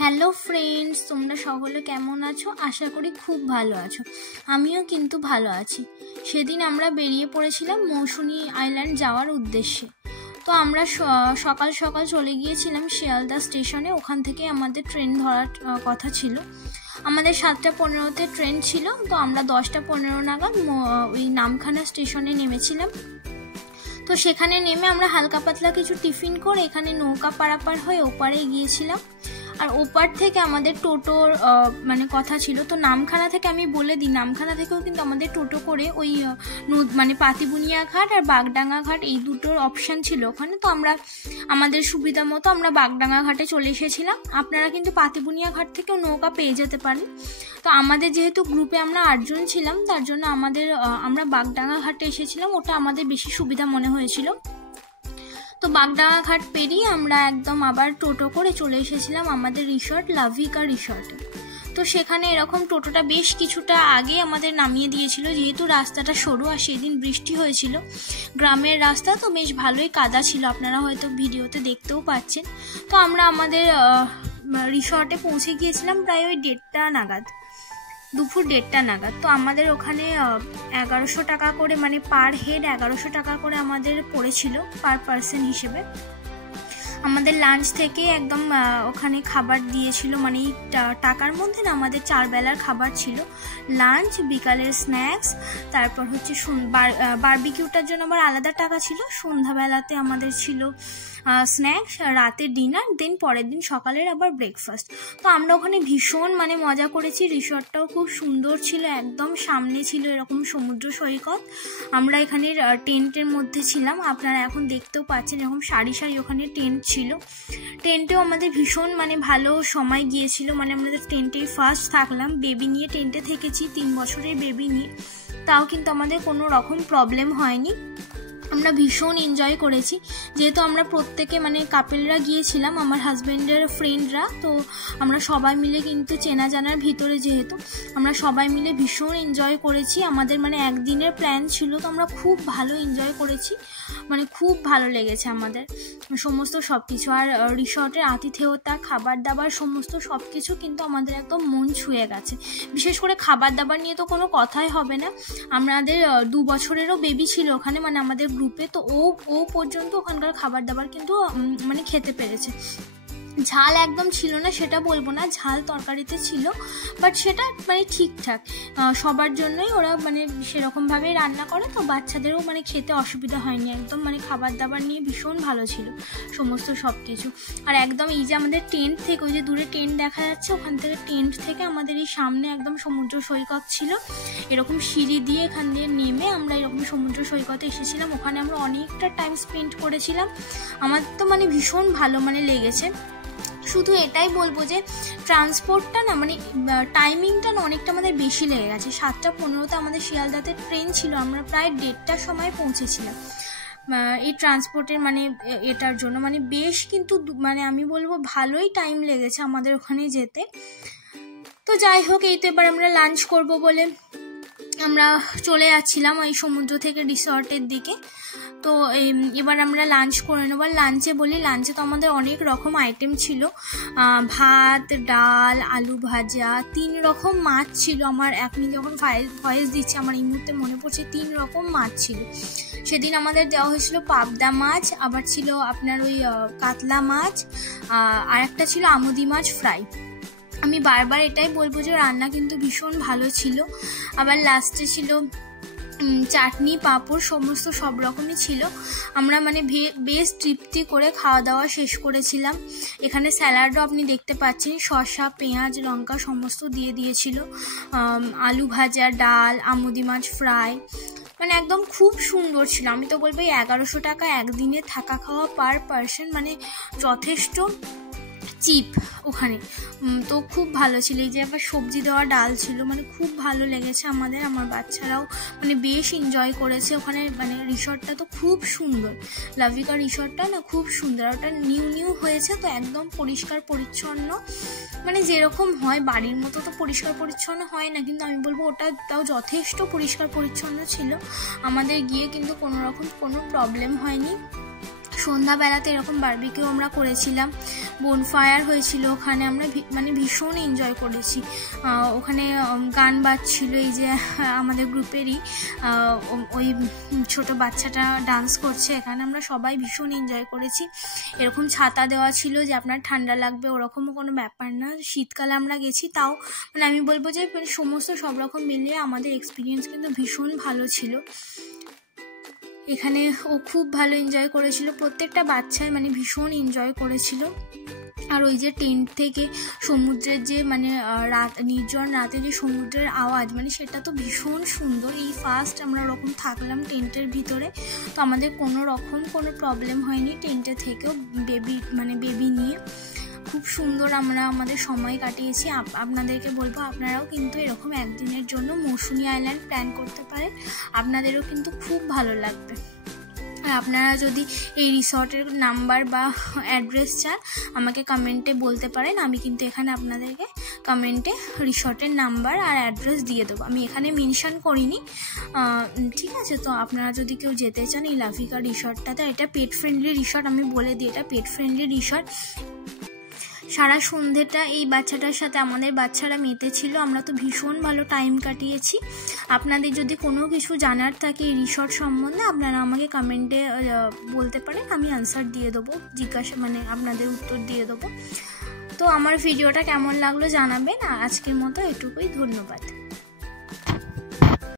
Hello friends, তোমরা সকলে কেমন আছো? আশা করি খুব ভালো আছো। আমিও কিন্তু ভালো আছি। সেদিন আমরা বেরিয়ে পড়েছিলাম মৌসুনী আইল্যান্ড যাওয়ার উদ্দেশ্যে। তো আমরা সকাল সকাল চলে গিয়েছিলাম শিয়ালদা স্টেশনে। ওখান থেকে আমাদের ট্রেন ধরার কথা ছিল। আমাদের 7:15-তে ট্রেন ছিল। তো আমরা 10:15 নাগাদ ওই নামখানা স্টেশনে নেমেছিলাম। তো সেখানে নেমে আমরা হালকা পাতলা কিছু টিফিন করে এখানে নৌকা পারাপার হয়ে ওপারে গিয়েছিলাম। আর ওপার থেকে আমাদের টোটোর কথা ছিল। তো নামখানা থেকে আমি বলে দিই, নামখানা থেকেও কিন্তু আমাদের টোটো করে ওই পাতিবুনিয়া ঘাট আর বাগডাঙ্গা ঘাট এই দুটোর অপশান ছিল ওখানে। তো আমরা আমাদের সুবিধা মতো আমরা বাগডাঙ্গা ঘাটে চলে এসেছিলাম। আপনারা কিন্তু পাতিবুনিয়া ঘাট থেকেও নৌকা পেয়ে যেতে পারেন। তো আমাদের যেহেতু গ্রুপে আমরা 8 জন ছিলাম, তার জন্য আমরা বাগডাঙ্গা ঘাটে এসেছিলাম। ওটা আমাদের বেশি সুবিধা মনে হয়েছিল। তো বাগডাঙ্গা ঘাট পেরিয়ে আমরা একদম আবার টোটো করে চলে এসেছিলাম আমাদের রিসর্ট লাভিকা রিসর্টে। তো সেখানে এরকম টোটোটা বেশ কিছুটা আগে আমাদের নামিয়ে দিয়েছিল, যেহেতু রাস্তাটা সরু আর সেদিন বৃষ্টি হয়েছিল। গ্রামের রাস্তা তো বেশ ভালোই কাদা ছিল, আপনারা হয়তো ভিডিওতে দেখতেও পাচ্ছেন। তো আমরা আমাদের রিসর্টে পৌঁছে গিয়েছিলাম প্রায় ওই 1:30 নাগাদ, দুপুর 1:30 নাগাদ। তো আমাদের ওখানে 1100 টাকা করে, মানে পার হেড 1100 টাকা করে আমাদের পড়েছিল পার পার্সন হিসেবে। আমাদের লাঞ্চ থেকে একদম ওখানে খাবার দিয়েছিল, মানে এই টাকার মধ্যে না আমাদের 4 বেলার খাবার ছিল। লাঞ্চ, বিকালের স্ন্যাক্স, তারপর হচ্ছে বারবিকিউটার জন্য আবার আলাদা টাকা ছিল। সন্ধ্যাবেলাতে আমাদের ছিল স্ন্যাক্স, রাতে ডিনার, দেন পরের দিন সকালের আবার ব্রেকফাস্ট। তো আমরা ওখানে ভীষণ মজা করেছি। রিসর্টটাও খুব সুন্দর ছিল, একদম সামনে ছিল এরকম সমুদ্র সৈকত। আমরা এখানে টেন্টের মধ্যে ছিলাম, আপনারা এখন দেখতেও পাচ্ছেন এরকম সারি সারি ওখানে টেন্ট ছিল। টেন্টেও আমাদের ভীষণ ভালো সময় গিয়েছিল। আমাদের টেন্টেই ফার্স্ট থাকলাম, বেবি নিয়ে টেন্টে থেকেছি, 3 বছরের বেবি নিয়ে। তাও কিন্তু আমাদের কোনো রকম প্রবলেম হয়নি, আমরা ভীষণ এনজয় করেছি। যেহেতু আমরা প্রত্যেকে কাপেলরা গিয়েছিলাম, আমার হাজব্যান্ডের ফ্রেন্ডরা, তো আমরা সবাই মিলে কিন্তু চেনা জানার ভিতরে, যেহেতু আমরা সবাই মিলে ভীষণ এনজয় করেছি। আমাদের একদিনের প্ল্যান ছিল, তো আমরা খুব ভালো এনজয় করেছি, খুব ভালো লেগেছে আমাদের সমস্ত সব কিছু। আর রিসর্টের আতিথেয়তা, খাবার দাবার, সমস্ত সব কিছু কিন্তু আমাদের একদম মন ছুঁয়ে গেছে। বিশেষ করে খাবার দাবার নিয়ে তো কোনো কথাই হবে না। আমাদের 2 বছরেরও বেবি ছিল ওখানে, আমাদের গ্রুপে। তো ও পর্যন্ত ওখানকার খাবার দাবার কিন্তু খেতে পেরেছে। ঝাল একদম ছিল না সেটা বলবো না, ঝাল তরকারিতে ছিল, বাট সেটা ঠিকঠাক সবার জন্যই ওরা সেরকমভাবেই রান্না করে। তো বাচ্চাদেরও খেতে অসুবিধা হয়নি, একদম খাবার দাবার নিয়ে ভীষণ ভালো ছিল সমস্ত সব কিছু। আর একদম এই যে আমাদের টেন্ট থেকে, ওই যে দূরে টেন্ট দেখা যাচ্ছে, ওখান থেকে টেন্ট থেকে আমাদের এই সামনে একদম সমুদ্র সৈকত ছিল। এরকম সিঁড়ি দিয়ে এখান দিয়ে নেমে আমরা এরকম সমুদ্র সৈকতে এসেছিলাম। ওখানে আমরা অনেকটা টাইম স্পেন্ড করেছিলাম। আমার তো ভীষণ ভালো লেগেছে। শুধু এটাই বলবো যে ট্রান্সপোর্টটা না টাইমিংটা না অনেকটা আমাদের বেশি লেগে গেছে। 7:15-তে আমাদের শিয়ালদাতে ট্রেন ছিল, আমরা প্রায় 1:30টার সময় পৌঁছেছিলাম। এই ট্রান্সপোর্টের এটার জন্য বেশ কিন্তু আমি বলবো ভালোই টাইম লেগেছে আমাদের ওখানে যেতে। তো যাই হোক, এই তো এবার আমরা লাঞ্চ করব বলে আমরা চলে যাচ্ছিলাম ওই সমুদ্র থেকে রিসর্টের দিকে। তো এবার আমরা লাঞ্চ করে নেব। লাঞ্চে তো আমাদের অনেক রকম আইটেম ছিল, ভাত, ডাল, আলু ভাজা, 3 রকম মাছ ছিল। আমার এখনই যখন ভয়েস দিচ্ছি আমার এই মুহূর্তে মনে পড়ছে 3 রকম মাছ ছিল। সেদিন আমাদের দেওয়া হয়েছিল পাবদা মাছ, আবার ছিল আপনার ওই কাতলা মাছ, আর একটা ছিল আমুদি মাছ ফ্রাই। আমি বারবার এটাই বলবো যে রান্না কিন্তু ভীষণ ভালো ছিল। আবার লাস্টে ছিল চাটনি, পাঁপড়, সমস্ত সব রকমই ছিল। আমরা বেশ তৃপ্তি করে খাওয়া দাওয়া শেষ করেছিলাম। এখানে স্যালাডও আপনি দেখতে পাচ্ছেন, শসা, পেঁয়াজ, লঙ্কা সমস্ত দিয়ে দিয়েছিল, আলু ভাজা, ডাল, আমুদি মাছ ফ্রাই, একদম খুব সুন্দর ছিল। আমি তো বলবো 1100 টাকা একদিনে থাকা খাওয়া পার পার্সন যথেষ্ট চিপ ওখানে। তো খুব ভালো ছিল। এই যে আবার সবজি দেওয়া ডাল ছিল, খুব ভালো লেগেছে আমাদের। আমার বাচ্চারাও বেশ এনজয় করেছে ওখানে। রিসর্টটা তো খুব সুন্দর, লাভিকা রিসর্টটা না খুব সুন্দর। ওটা নিউ হয়েছে, তো একদম পরিষ্কার পরিচ্ছন্ন, যেরকম হয় বাড়ির মতো তো পরিষ্কার পরিচ্ছন্ন হয় না, কিন্তু আমি বলবো ওটা তাও যথেষ্ট পরিষ্কার পরিচ্ছন্ন ছিল। আমাদের গিয়ে কিন্তু কোনো রকম কোনো প্রবলেম হয়নি। সন্ধ্যাবেলাতে এরকম বারবিকিউ আমরা করেছিলাম, বোনফায়ার হয়েছিল ওখানে, আমরা মানে ভীষণ এনজয় করেছি। ওখানে গান বাজছিল, এই যে আমাদের গ্রুপেরই ওই ছোট বাচ্চাটা ডান্স করছে, এখানে আমরা সবাই ভীষণ এনজয় করেছি। এরকম ছাতা দেওয়া ছিল যে আপনার ঠান্ডা লাগবে ওরকমও কোনো ব্যাপার না। শীতকালে আমরা গেছি, তাও মানে আমি বলবো যে সমস্ত সব রকম মিলিয়ে আমাদের এক্সপিরিয়েন্স কিন্তু ভীষণ ভালো ছিল। এখানে ও খুব ভালো এনজয় করেছিল, প্রত্যেকটা বাচ্চাই মানে ভীষণ এনজয় করেছিল। আর ওই যে টেন্ট থেকে সমুদ্রের যে মানে নির্জন রাতে যে সমুদ্রের আওয়াজ, মানে সেটা তো ভীষণ সুন্দর। এই ফার্স্ট আমরা ওরকম থাকলাম টেন্টের ভিতরে, তো আমাদের কোনো রকম কোনো প্রবলেম হয়নি টেন্টে থেকেও, বেবি নিয়ে খুব সুন্দর আমরা আমাদের সময় কাটিয়েছি। আপনাদেরকে বলবো আপনারাও কিন্তু এরকম একদিনের জন্য মৌসুনী আইল্যান্ড প্ল্যান করতে পারেন, আপনাদেরও কিন্তু খুব ভালো লাগবে। আর আপনারা যদি এই রিসর্টের নাম্বার বা অ্যাড্রেস চান আমাকে কমেন্টে বলতে পারেন, আমি কিন্তু এখানে আপনাদেরকে কমেন্টে রিসর্টের নাম্বার আর অ্যাড্রেস দিয়ে দেবো, আমি এখানে মেনশন করিনি, ঠিক আছে। তো আপনারা যদি কেউ যেতে চান এই লাভিকা রিসর্টটাতে, এটা পেট ফ্রেন্ডলি রিসর্ট, আমি বলে দিই এটা পেট ফ্রেন্ডলি রিসর্ট। সারা সন্ধ্যেটা এই বাচ্চাটার সাথে আমাদের বাচ্চারা মেতেছিল, আমরা তো ভীষণ ভালো টাইম কাটিয়েছি। আপনাদের যদি কোনো কিছু জানার থাকে এই রিসর্ট সম্বন্ধে আপনারা আমাকে কমেন্টে বলতে পারেন, আমি আনসার দিয়ে দেবো, আপনাদের উত্তর দিয়ে দেবো। তো আমার ভিডিওটা কেমন লাগলো জানাবেন, আজকের মতো এটুকুই, ধন্যবাদ।